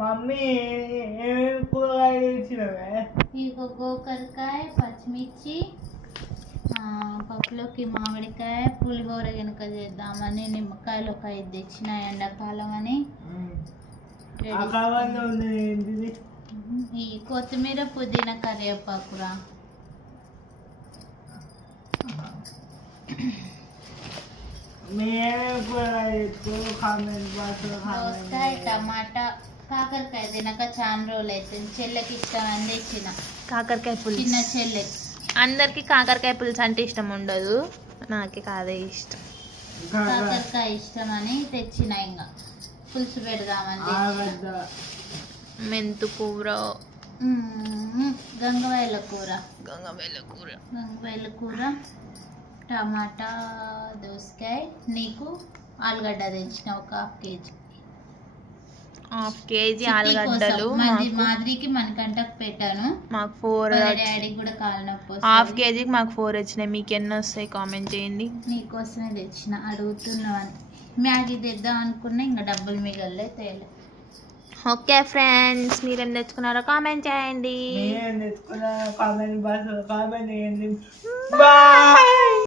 Mummy ఏమేమి కూరగాయలు తెచ్చినవే? ఇక గోకరకాయ, పచ్చిమిర్చి, పప్పులోకి మామిడికాయ, పులిహోర కనుక చేద్దామని నిమ్మకాయలు ఒక 5 తెచ్చిన ఎండాకాలం అని. ఈ కొత్తిమీర, పుదీనా, కరివేపాకురా. దోసకాయ, టమాటా, కాకరకాయ తినక చాలా రోజులు అవుతుంది. చెల్లెకి ఇష్టం అని తెచ్చిన కాకరకాయ పులుసు. చిన్న చెల్లెకి అందరికి కాకరకాయ పులుసు అంటే ఇష్టం ఉండదు, నాకు కాదే ఇష్టం. కాకరకాయ ఇష్టం అని తెచ్చిన. ఇంకా పులుసు పెడదామని తెచ్చిన. మెంతు కూర, గంగవాయల కూర, గంగవేల కూర, టమాటా, దోసకాయ. నీకు ఆలుగడ్డ తెచ్చిన ఒక హాఫ్ కేజీ ఆలుగడ్డలు. మాదిరికి మనకంటకు పెట్టాను. మాకు 4, డాడీకి కూడా కాలు నొప్పి. హాఫ్ కేజీకి మాకు 4 వచ్చినాయి. మీకు ఎన్ని వస్తాయి కామెంట్ చేయండి. నీకోసమే తెచ్చిన, అడుగుతున్నావని. మ్యాగీ తెద్దాం అనుకున్నా, ఇంకా డబ్బులు మిగలే తేలే. ఓకే ఫ్రెండ్స్, మీరేం తెచ్చుకున్నారో కామెంట్ చేయండి. కామెంట్ బాక్స్ కామెంట్ చేయండి. బాయ్.